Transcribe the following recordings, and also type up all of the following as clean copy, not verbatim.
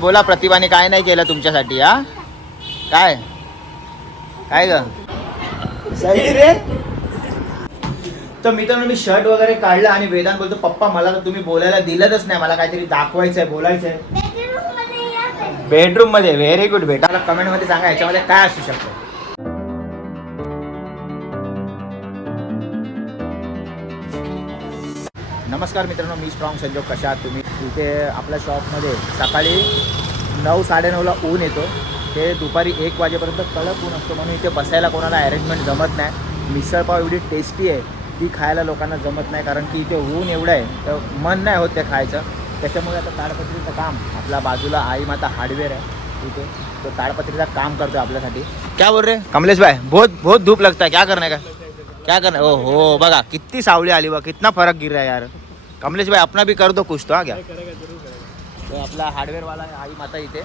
बोला प्रतिभाने काय नाही केलं तुमच्यासाठी? हा काय काय ग सही रे. तर मित्रांनो मी शर्ट वगैरे काढलं आणि वेदांत बोलतो पप्पा मला तर तुम्ही बोलायला दिलंच नाही, मला काहीतरी दाखवायचं आहे, बोलायचं आहे बेडरूम मध्ये. व्हेरी गुड बेटा. मला कमेंट मध्ये सांगा याच्यामध्ये काय असू शकतं. नमस्कार मित्रांनो, मी स्ट्रॉंग संजोग. कशा आहात तुम्ही? इथे आपल्या शॉपमध्ये सकाळी 9-9:30ला ऊन येतो, ते दुपारी 1 वाजेपर्यंत कडक ऊन असतो, म्हणून इथे बसायला कोणाला अरेंजमेंट जमत नाही. मिसळपाव एवढी टेस्टी आहे ती खायला लोकांना जमत नाही, कारण की इथे ऊन एवढं आहे तर मन नाही होत ते खायचं. त्याच्यामुळे आता ताडपत्रीचं काम, आपल्या बाजूला आई माता हार्डवेअर आहे इथे, तो ताडपत्रीचं काम करतो आपल्यासाठी. क्या बोल रहे कमलेश भाई? बहुत धूप लगता है, क्या करने का? क्या करना? ओ हो बघा किती सावली आली बघा, कितना फरक गिर रहा है यार. कमलेश भाई अपना भी कर दो कुछ तो. हा घ्या. तो आपला हार्डवेअरवाला आई माता इथे.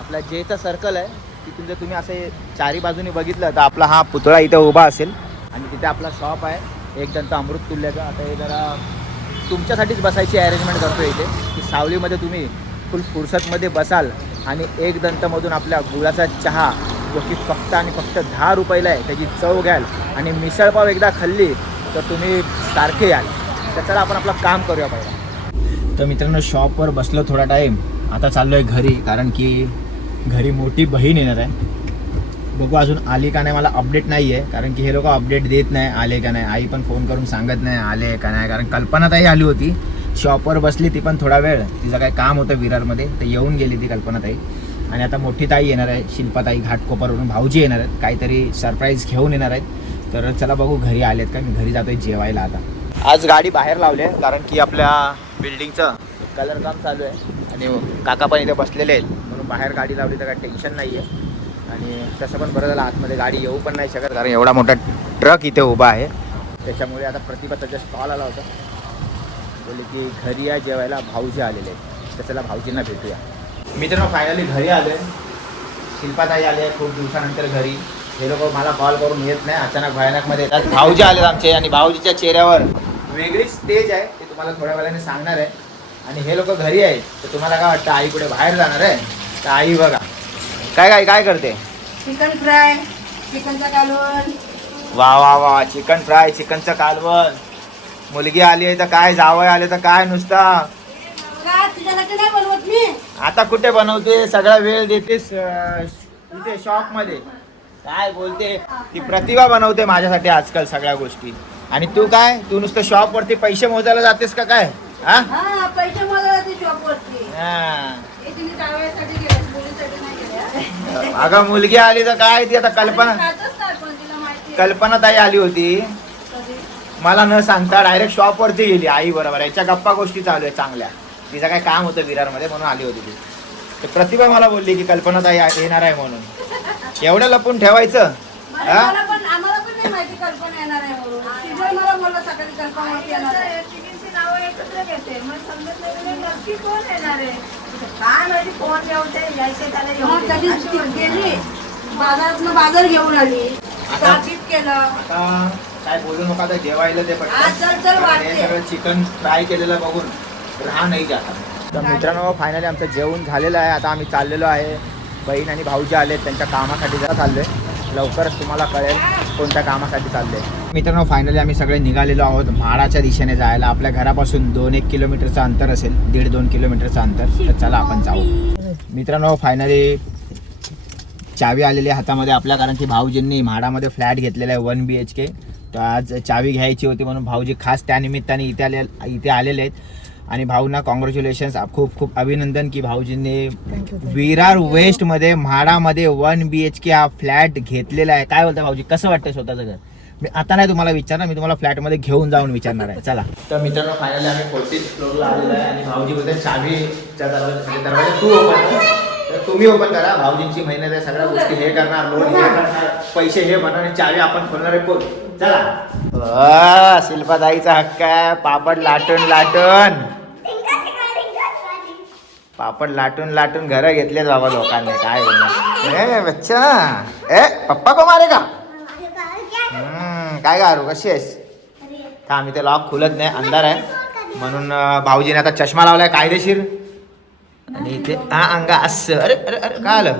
आपला जेचा सर्कल आहे तिथून जर तुम्ही असे चारी बाजूनी बघितलं तर आपला हा पुतळा इथे उभा असेल आणि तिथे आपला शॉप आहे एक दंत अमृत तुल्याचा. आता हे जरा तुमच्यासाठीच बसायची अरेंजमेंट करतो इथे, की सावलीमध्ये तुम्ही फुल फुरसतमध्ये बसाल आणि एक दंतमधून आपल्या गुळाचा चहा जो की फक्त आणि फक्त 10 रुपयाला आहे त्याची चव घ्याल आणि मिसळपाव एकदा खाल्ली तर तुम्ही सारखे याल. तर चला आपण आपलं काम करूया पहिला. तर मित्रांनो शॉपवर बसलो थोडा टाईम, आता चाललो आहे घरी, कारण की घरी मोठी बहीण येणार आहे. बघू अजून आली का नाही, मला अपडेट नाही आहे, कारण की हे लोक अपडेट देत नाही आले का नाही. आई पण फोन करून सांगत नाही आले का नाही, कारण कल्पनाताई आली होती शॉपवर बसली ती पण थोडा वेळ, तिचं काय काम होतं विरारमध्ये तर येऊन गेली ती कल्पनाताई. आणि आता मोठी ताई येणार आहे शिल्पाताई घाटकोपरवरून, भाऊजी येणार आहेत, काहीतरी सरप्राईज घेऊन येणार आहेत. तर चला बघू घरी आलेत का. मी घरी जातोय जेवायला. आता आज गाडी बाहेर लावली आहे कारण की आपल्या बिल्डिंगचं कलर काम चालू आहे आणि काका पण इथे बसलेले आहेत, म्हणून बाहेर गाडी लावली तर काय टेन्शन नाही आहे. आणि तसं पण बरं झालं, आतमध्ये गाडी येऊ पण नाही शकत कारण एवढा मोठा ट्रक इथे उभा आहे. त्याच्यामुळे आता प्रतिभाचा जस्ट कॉल आला होता, बोलले की घरी या जेवायला, भाऊजी आलेले आहेत, तर चला भाऊजींना भेटूया. मित्रांनो फायनली घरी आलो आहे, शिल्पाताई आले खूप दिवसानंतर घरी. हे लोक मला कॉल करून येत नाही, अचानक भयानकमध्ये येतात. भाऊजी आले आमचे आणि भाऊजीच्या चेहऱ्यावर वेगळीच स्टेज आहे, ते तुम्हाला थोड्या वेळाने सांगणार आहे. आणि हे लोक घरी आहेत तर तुम्हाला काय वाटतं आई कुठे बाहेर जाणार आहे? तर आई बघा काय काय काय करते. चिकन फ्राय, चिकनचा कालवण. वा वा वा, चिकन फ्राय, चिकनचं कालवण. मुलगी आली आहे तर काय, जावई आले तर काय नुसता. का तुझ्यासाठी नाही बनवत मी? आता कुठे बनवते, सगळा वेळ देतेस इथे शॉपमध्ये. काय बोलते ती प्रतिभा बनवते माझ्यासाठी आजकाल सगळ्या गोष्टी, आणि तू काय, तू नुसतं शॉपवरती पैसे मोजायला जातेस का काय? हा हा, पैसे मला ते शॉपवरती. हा. हे तुम्ही जावयासाठी गेलात, मुलीसाठी नाही गेल्या. अगं मुलगी आली तर काय, ती आता कल्पना खातच काय पण तिला माहिती आहे. कल्पनाताई आली होती, कधी? मला न सांगता डायरेक्ट शॉपवरती गेली आई बरोबर. याच्या गप्पा गोष्टी चालू आहे चांगल्या, तिचं काय काम होतं विरारमध्ये म्हणून आली होती ती. तर प्रतिभा मला बोलली की कल्पनाताई येणार आहे म्हणून. एवढं लपून ठेवायचं? आम्हाला पण नाही माहिती कल्पना येणार आहे म्हणून. तिजोरी मला बोलला सकाळी कल्पना येणार आहे. तिघींची नावं एकत्र घेते, मग समजत नाही नक्की कोण येणार आहे. काय माहिती कोण जेवते, यायचे त्याला येऊन. कधीच गेली बाजारातनं, बाजार घेऊन आली, साजीत केलं. आता काय बोलू नका, आता जेवायला ते आज चल वाटते. हे सगळं चिकन फ्राय केलेलं बघून राहा नाही जाता. तर मित्रांनो फायनली आमचं जेवण झालेलं आहे. आता आम्ही चाललेलो आहे, बहीण आणि भाऊजी आले त्यांच्या कामासाठी जरा चाललोय. लवकरच तुम्हाला कळेल कोणत्या कामासाठी चालले. मित्रांनो फायनली आम्ही सगळे निघालेलो आहोत म्हाडाच्या दिशेने जायला. आपल्या घरापासून 2-1 किलोमीटरचं अंतर असेल, 1.5-2 किलोमीटरचं अंतर. तर चला आपण जाऊ. मित्रांनो फायनली चावी आलेली हातामध्ये आपल्या, कारण की भाऊजींनी म्हाडामध्ये फ्लॅट घेतलेला आहे 1 BHK. तर आज चावी घ्यायची होती म्हणून भाऊजी खास त्यानिमित्ताने इथे आलेले आहेत. आणि भाऊंना कॉंग्रॅच्युलेशन्स, खूप खूप अभिनंदन की भाऊजींनी विरार वेस्टमध्ये म्हाडामध्ये 1 BHK हा फ्लॅट घेतलेला आहे. काय बोलता भाऊजी, कसं वाटतं स्वतःचं घर? मी आता नाही तुम्हाला विचारणार, मी तुम्हाला फ्लॅटमध्ये घेऊन जाऊन विचारणार आहे. चला. तर मित्रांनो फायनली आम्ही 14th फ्लोअरला आलेलो आहे आणि भाऊजी बोलते चावीच्या दरवाजा तू ओपन कर, तर तुम्ही ओपन करा. भाऊजींची मेहनत आहे, सगळ्या गोष्टी हे करणार, लोन हे करणार, पैसे हे भरणार आणि चावी आपण खोलणार आहे कोण. चला. शिल्पाताईचा हक्क आहे. पापड लाटून घरं घेतलेत बाबा लोकांनी. काय बोलणार बच्चा, पप्पा को मारे का? काय गारू, कशी आहेस? आम्ही ते लॉक खुलत नाही, अंधार आहे म्हणून भाऊजीने आता चष्मा लावलाय कायदेशीर. आणि इथे हा अंगा असं अरे अरे अरे काय आलं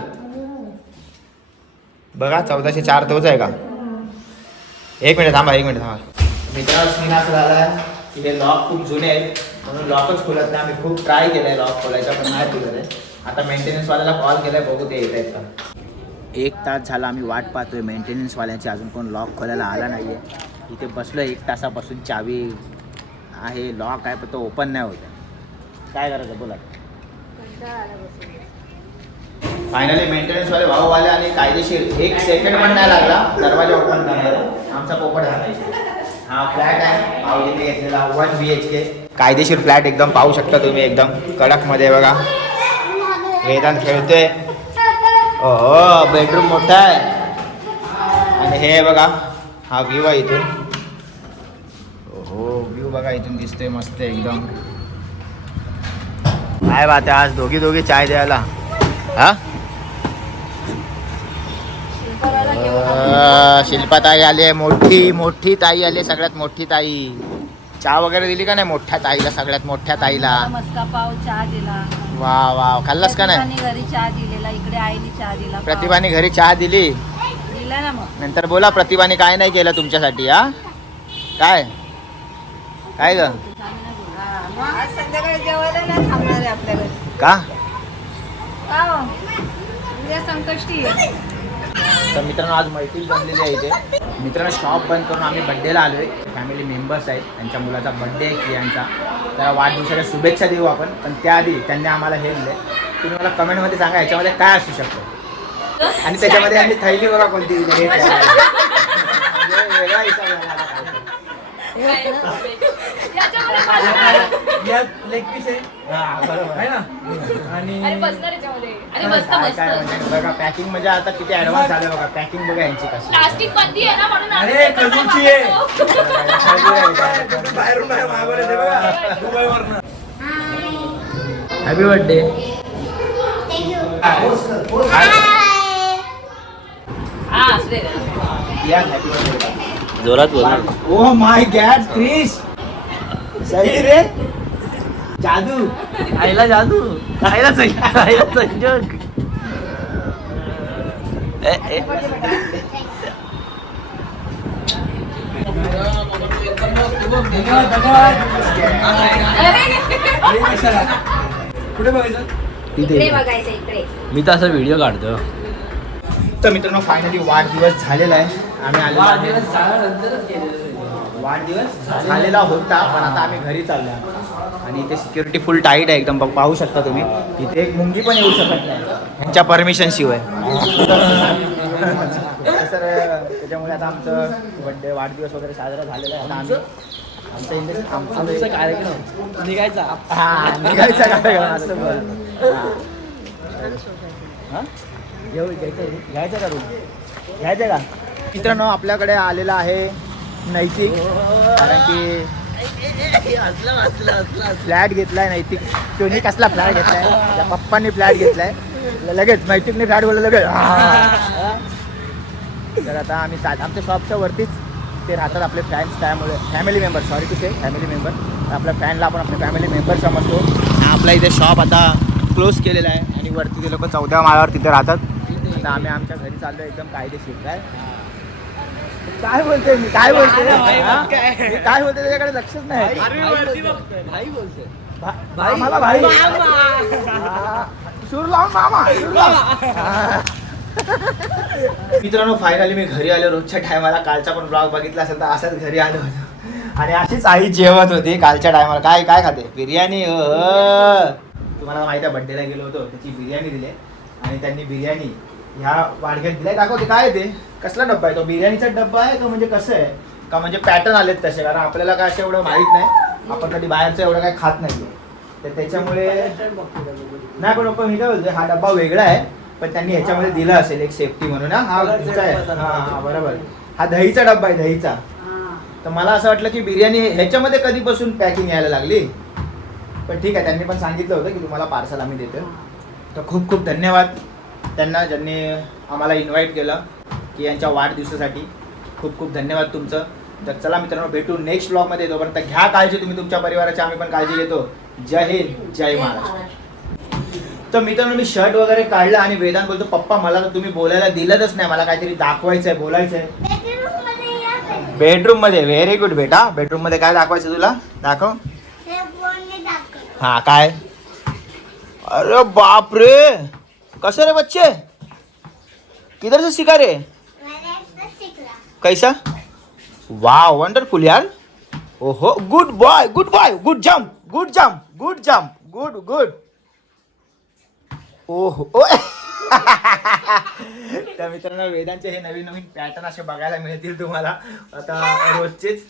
बघा 1404 तोच आहे का? एक मिनिट थांबा मित्रांनो सीन असं झाला की हे लॉक खूप जुने आहेत म्हणून लॉकच खुलत नाही. आम्ही खूप ट्राय केलंय लॉक खोलायचा पण नाही खुलत आहे. आता मेंटेनन्सवाल्याला कॉल केलाय बघू ते येत आहेत का. 1 तास झाला आम्ही वाट पाहतोय मेंटेनन्सवाल्याची अजून कोण लॉक खोलायला आला नाही आहे. इथे बसलो 1 तासापासून चावी आहे लॉक आहे पण तो ओपन नाही होत. काय करायचं बोला. फायनली मेंटेनन्सवाले भाऊ आले आणि कायदेशीर 1 सेकंड पण नाही लागला दरवाजा ओपन करणार. आमचा पोपट झाला. हा फ्लॅट आहे भाऊजीने घेतलेला 1 BHK कायदेशीर फ्लॅट एकदम पाहू शकता तुम्ही एकदम कडक मध्ये बघा. वेदांत खेळतोय. ओहो बेडरूम मोठा आहे आणि हे बघा हा व्ह्यू आहे इथून. ओहो व्ह्यू बघा इथून दिसतोय मस्त एकदम. काय बात आहे आज दोघी चाय द्यायला. हा शिल्पा ताई आली आहे. मोठी ताई आली सगळ्यात मोठी ताई. चहा वगैरे दिली का नाही मोठ्या ताईला सगळ्यात मोठ्या ताईला. मस्का पाव चहा दिला. वा खाल्लास का नाही. घरी चहा दिलेला इकडे आईने चहा दिला. प्रतिभाने घरी चहा दिली दिला ना मग. नंतर बोला प्रतिभाने काय नाही केलं तुमच्यासाठी. हा काय ग आज संध्याकाळी जेवायला नाही थांबणार आहे आपल्याकडे. का उद्या संकष्टी आहे. तर मित्रांनो आज मैत्री बनलेली आहे इथे. मित्रांनो शॉप बंद करून आम्ही बड्डेला आलो आहे. फॅमिली मेंबर्स आहेत त्यांच्या मुलाचा बड्डे आहे कियांचा. त्याला वाढदिवसाच्या शुभेच्छा देऊ आपण पण त्याआधी त्यांनी आम्हाला हे दिले. तुम्ही मला कमेंटमध्ये सांगा याच्यामध्ये काय असू शकतं आणि त्याच्यामध्ये आम्ही थैली बघा कोणती वेगळा हिसाब झाला. लेग पीस आहे बरोबर आहे ना. आणि बघा पॅकिंग म्हणजे आता किती ऍडव्हान्स झालं बघा. पॅकिंग बघा यांची कशी. प्लास्टिक बंदी आहे ना म्हणून अरे खजूरची आहे. बाहेरून बाहेर मागवले ते बघा दुबईवरनं. Happy birthday. जोरात बोल. ओह माय गॉड क्रिश सही रे. जादू आईला जादू आईला संजोग. कुठे बघायचं इकडे बघायचं इकडे. मी तर असा व्हिडिओ काढतो. तर मित्रांनो फायनली वाढदिवस झालेला आहे. आम्ही आलेलो वाढदिवस झालेला होता पण आता आम्ही घरी चाललो आणि इथे सिक्युरिटी फुल टाईट आहे एकदम पाहू शकता तुम्ही. इथे एक मुंगी पण येऊ शकत नाही यांच्या परमिशन शिवाय. तर त्याच्यामुळे आता आमचं बड्डे वाढदिवस वगैरे साजरा झालेला आहे. आता आम्ही आमचा कार्यक्रम निघायचा. निघायचा कार्यक्रम असं बोल. घ्यायचं का रूम घ्यायचं का. मित्रांनो आपल्याकडे आलेला आहे नैतिक कारण की फ्लॅट घेतलाय नैतिक. कोणी कसला फ्लॅट घेतलाय त्या पप्पांनी फ्लॅट घेतलाय लगेच. नैतिकने फ्लॅट बोललं लगेच. तर आता आम्ही आमच्या शॉपच्या वरतीच ते राहतात आपले फॅन्स. त्यामुळे family member sorry to say family member. आपल्या फॅनला आपण आपले फॅमिली मेंबर समजतो. आपला इथे शॉप आता क्लोज केलेला आहे आणि वरती ते लोक 14व्या माळ्यावर तिथे राहतात. आता आम्ही आमच्या घरी चाललो एकदम कायदेशीर. काय बोलते मी काय बोलते काय बोलते त्याच्याकडे लक्षच नाही. भाई बोलते मला भाई सूर लावून मामा सूर लावून. मित्रांनो फायनली मी घरी आलो रोजच्या टायमाला. कालचा पण ब्लॉग बघितला असेल तर असाच घरी आलो होतो आणि अशीच आई जेवत होती कालच्या टायमाला. काय काय खाते बिर्याणी. तुम्हाला माहिती आहे बड्डेला गेलो होतो त्याची बिर्याणी दिली आणि त्यांनी बिर्याणी ह्या वाडग्यात दिलाय. दाखवते काय ते कसला डब्बा आहे तो. बिर्याणीचा डब्बा आहे तो म्हणजे कसं आहे का म्हणजे पॅटर्न आलेत तसे. कारण आपल्याला काय असं एवढं माहीत नाही. आपण कधी बाहेरचं एवढं काय खात नाही तर त्याच्यामुळे नाही. पण मी काय बोलतोय हा डब्बा वेगळा आहे पण त्यांनी ह्याच्यामध्ये दिला असेल एक सेफ्टी म्हणून. हा ह्याचा आहे हा बरोबर. हा दहीचा डब्बा आहे दहीचा. तर मला असं वाटलं की बिर्याणी ह्याच्यामध्ये कधीपासून पॅकिंग यायला लागली. पण ठीक आहे त्यांनी पण सांगितलं होतं की तुम्हाला पार्सल आम्ही देतो. तर खूप खूप धन्यवाद त्यांना ज्यांनी आम्हाला इन्व्हाइट केलं की यांच्या वाढदिवसासाठी. खूप खूप धन्यवाद तुमचं. तर चला मित्रांनो भेटू नेक्स्ट ब्लॉगमध्ये. तोपर्यंत घ्या काळजी तुम्ही तुमच्या परिवाराची. आम्ही पण काळजी घेतो. जय हिंद जय महाराष्ट्र. तर मित्रांनो मी शर्ट वगैरे काढलं आणि वेदांत बोलतो पप्पा मला तर तुम्ही बोलायला दिलंच नाही, मला काहीतरी दाखवायचंय बोलायचंय. बेडरूम मध्ये. व्हेरी गुड बेटा. बेडरूम मध्ये काय दाखवायचं तुला? दाखव. हा काय? अरे बाप रे, कसं रे बच्चे, किधर से सीखा रे? कैसा? वाव वंडरफुल यार. ओहो good boy good boy, good jump good jump good jump good good. ओहो ओ तर मित्रांनो वेदांचे हे नवीन नवीन पॅटर्न असे बघायला मिळतील तुम्हाला आता रोजचेच.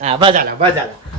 हा बस झाला बस झाला.